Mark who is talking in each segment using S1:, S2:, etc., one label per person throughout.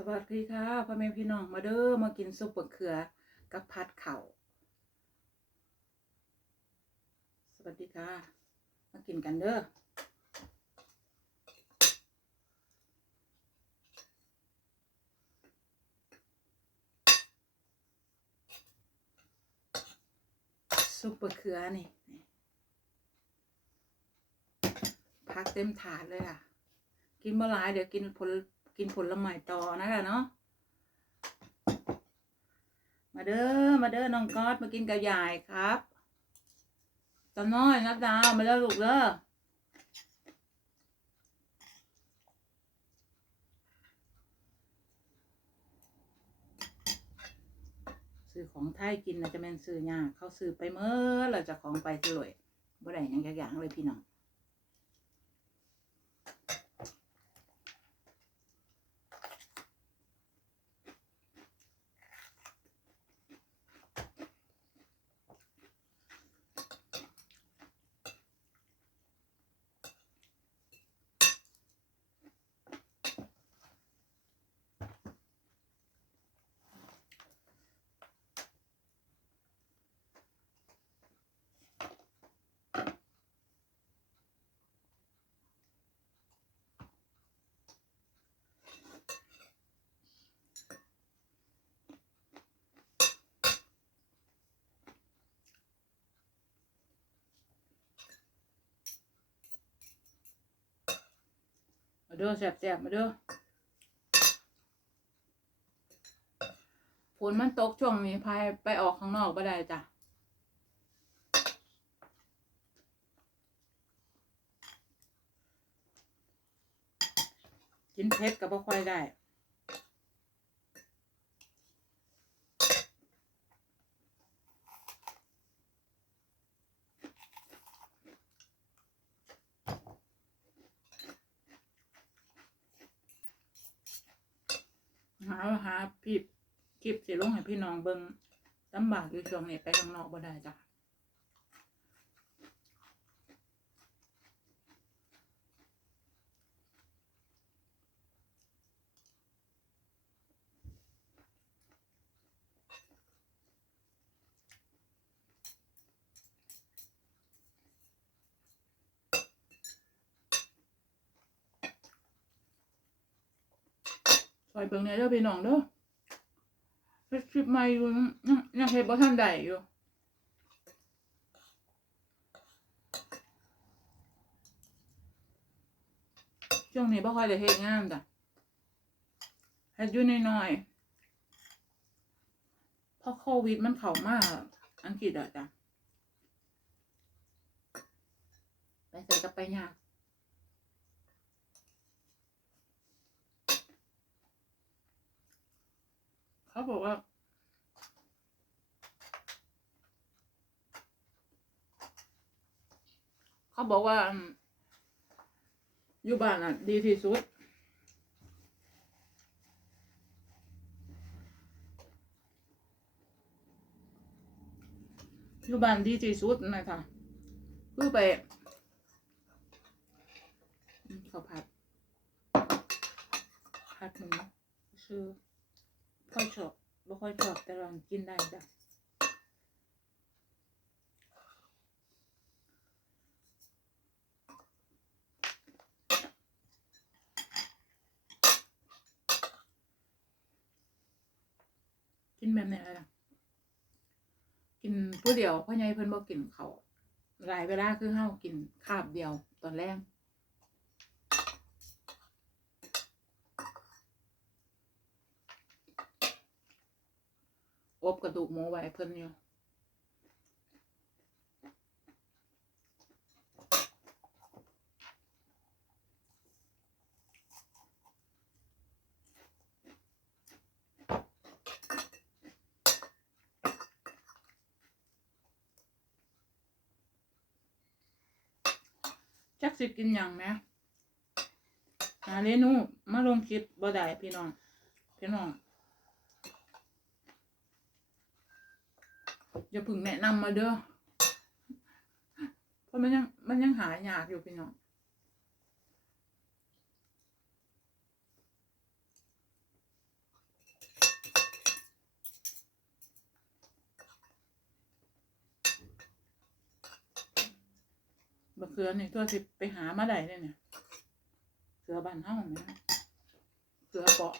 S1: สวัสดีค่ะพ่อแม่พี่น้องมาเด้อมากินซุปบะเขือกับผัดเข่าสวัสดีค่ะ มากินกันเด้อซุปบะเขือนี่นี่พักเต็มถาดเลยอะ กินเมื่อไรเดี๋ยวกินผล กินผลไม้ต่อนะคะเนาะมาเด้อมาเด้อน้องก๊อตมากินกับยายครับตาน้อยนับดาวมาเด้อลูกเด้อซื้อของไทยกินนะจะแม่นซื้อยากเขาซื้อไปเมื่อเราจะของไปสลวยบ่ได้ยังจักอย่างเลยพี่น้อง เด้อแสบๆมาเด้อฝนมันตกช่วงนี้พายไปออกข้างนอกบ่ได้จ้ะกินเผ็ดกับ่ค่อยได้ หาหาพี่คลิปสิลงให้พี่น้องเบิ่งลำบากอยู่ช่วงนี้ไปข้างนอกบ่ได้จ้ะ อยเบิ่งเนี่ยเด้อพี่น้องเด้อเฮ็ดคลิปใหม่อยู่ยังยังเฮ็ดบ่ทันได้อยู่ช่วงนี้บ่ค่อยได้เฮ็ดงานจ้ะเฮ็ดอยู่น้อยๆเพราะโควิดมันเข้ามาอังกฤษอะจ้ะไปใส่กับไปยาก เขาบอกว่า เขาบอกว่า อยู่บ้านอะ ดีที่สุดอยู่บ้านดีที่สุดนะคะคือไปข้าวผัดผัดหมูชื่อ ค่อยชอบไม่ค่อยชอบแต่ลองกินได้จ้ะกินแบบไหนล่ะกินผู้เดียวพ่อใหญ่เพิ่นบ่กินเขาหลายเวลาคือเฮากินคาบเดียวตอนแรก บกระดูกหมูไว้เพิ่นอยู่จักสิกินหยังแหมหาเรนูมาลงคลิปบ่ได้พี่น้อง พี่น้อง อย่าพึ่งแนะนำมาเด้อเพราะมันยังมันยังหายากอยู่พี่น้องบะเขือนี่ตัวสิไปหามาได้เนี่ยเขือบันเฮาเนี่ยเขือเปาะ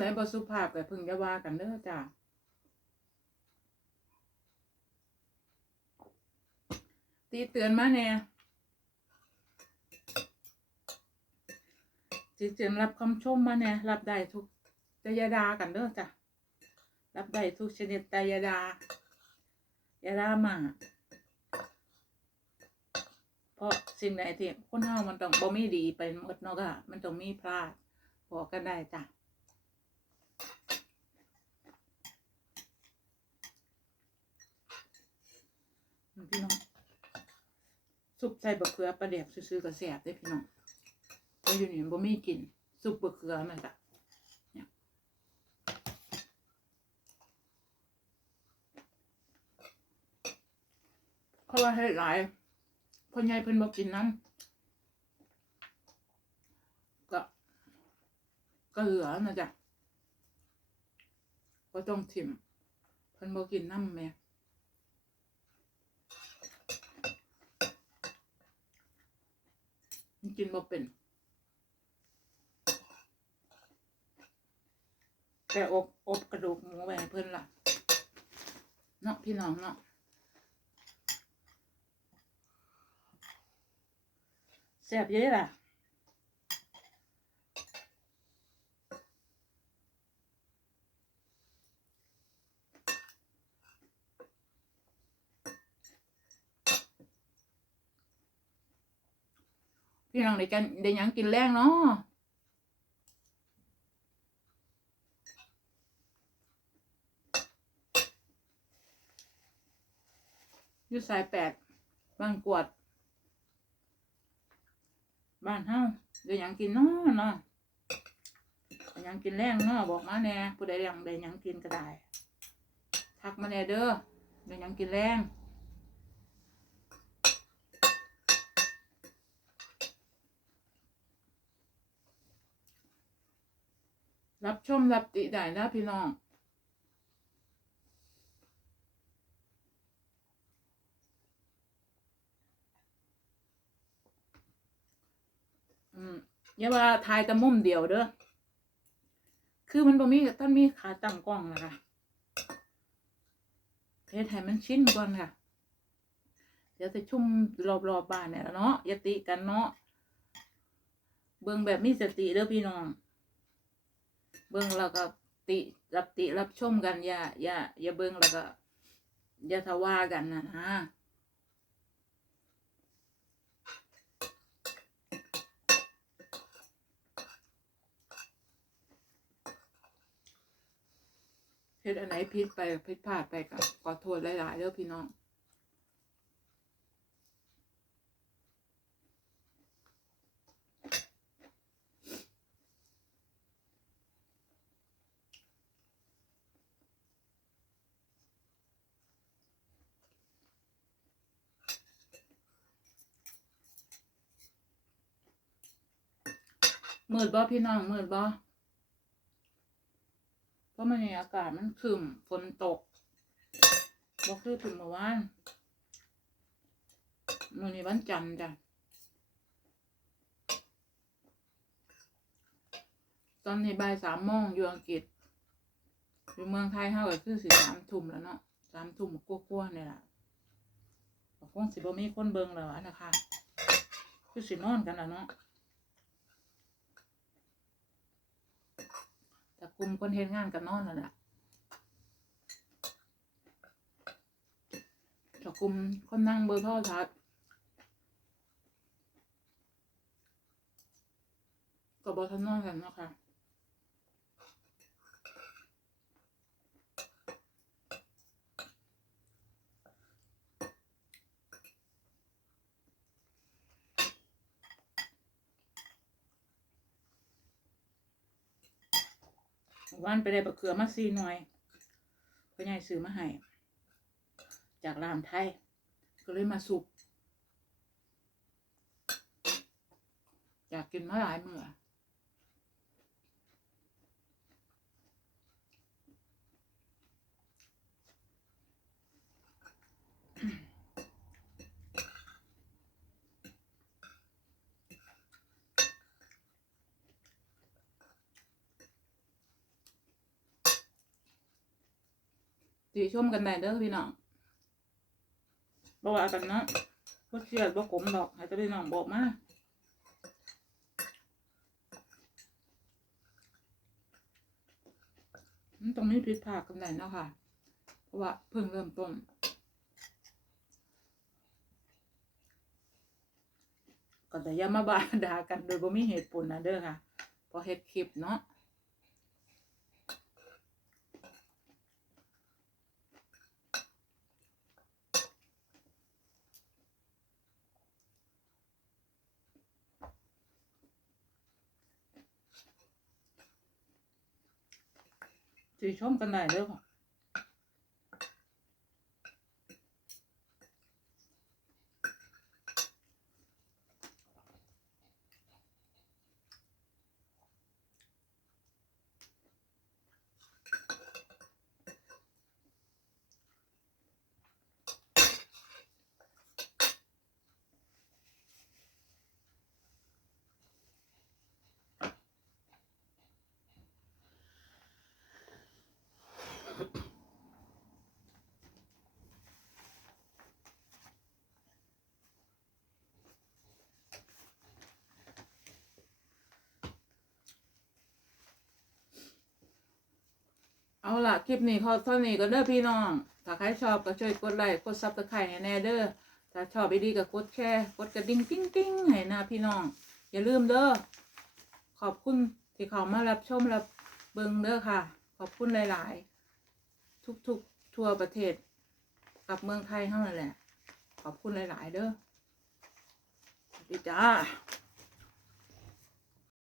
S1: ไหนบสุภาพก็พึงจะว่ากันเด้อจ้าตีเตือนมาแน่จีเตือนรับคำชมมาแน่รับได้ทุกจยาดากันเด้อจ้ะรับได้ทุกชนิดแต่ยาดายาดามาเพราะสิ่งใดที่คนเฮามันต้องบ่มีดีไปหมดเนาะค่ะมันต้องมีพลาดพอกกันได้จ้ะ พี่น้องซุปใส่บะเขือปลาแดกซื้อๆกับแสบได้พี่น้องแต่อยู่นี่บ่มีกินซุปบะเขือมันจ้ะเนี่ยเพราะว่าให้หลายพ่อใหญ่เพิ่นบ่กินน้ำก็ก็เหลือนะจ๊ะก็ต้องทิมเพิ่นบ่กินน้ำแม่ มันกินบ่เป็น แต่อบอบกระดูกหมูไปเพื่อนล่ะเนาะพี่น้องเนาะแซ่บเยอะล่ะ พี่น้องได้กันได้ยังกินแรงเนาะอยู่สายแปดบ้านกวด บ้านเฮาได้หยังกินเนาะเนาะได้หยังกินแรงเนาะบอกมาแน่ผู้ใดยังได้ยังกินก็ได้ทักมาแน่เด้อได้หยังกินแรง รับชมรับติได้นะพี่น้องอย่าว่าทายแต่มุมเดียวเด้อ คือมันบ่มีท่านมีขาตั้งกล้องนะคะเฮ็ดให้มันชิ้นก่อนค่ะ เดี๋ยวจะชุ่มรอบๆบบ้านเนี่ยล่ะเนาะอย่าติกันเนาะ เบิ่งแบบมีสติเด้อพี่น้อง เบิ่งแล้วก็ติรับติรับชมกันอย่าอย่าอย่าเบิ่งแล้วก็อย่าทว่ากันนะนะเฮ็ดอันไหนผิดไปผิดพลาดไปก็ขอโทษหลายๆเด้อพี่น้อง มืดบ่พี่น้องมืดบ่เพราะมันในอากาศมันครึมฝนตกบ่คือถึงเมื่อวานมื้อนี้วันจันทร์จ้ะตอนนี้บ่ายสามโมงอยู่อังกฤษอยู่เมืองไทยเฮาก็คือสิสามทุ่มแล้วเนาะสามทุ่มกว่าๆนี่ล่ะก็คงสิบ่มีคนเบิ่งแล้วอะนะคะ คือสินอนกันแล้วเนาะ แต่กลุ่มคนเฮ็ดงานกันนอนนั่นแหละแต่กลุ่มคนนั่งเบอร์ท่อทัดก็บอทนนอนกันนะคะ วันไปได้บะเขือมาซีหน่อยพ่อใหญ่ซื้อมาให้จากรามไทย ก็เลยมาสุกอยากกินมาหลายเมื่อ ติชมกันได้เด้อพี่น้องบอกว่ากันเนะบ่เชื่อบ่ขมดอกให้แต่พี่น้องบอกมาต้องมีผิดพลาดกันได้เนาะค่ะ เพราะว่าเพิ่งเริ่มต้นก็แต่อย่ามาบาด่ากันโดยบ่มีเหตุผลนะเด้อค่ะเพอเฮ็ดคลิปเนาะ สีชมกันได้เด้อค่ะ เอาล่ะ คลิปนี้พอเท่านี้ก็เด้อพี่น้อง ถ้าใครชอบก็ช่วยกดไลค์กดซับสไครต์ให้แน่เด้อถ้าชอบไปดีก็กดแชร์กดกระดิ่งติ้งติ้งให้นะพี่น้อง อย่าลืมเด้อขอบคุณที่เขามารับชมรับเบิงเด้อค่ะ ขอบคุณหลาย ๆ ทุกๆทั่วประเทศกับเมืองไทยเท่านั้นแหละ ขอบคุณหลาย ๆ เด้อสวัสดีจ้า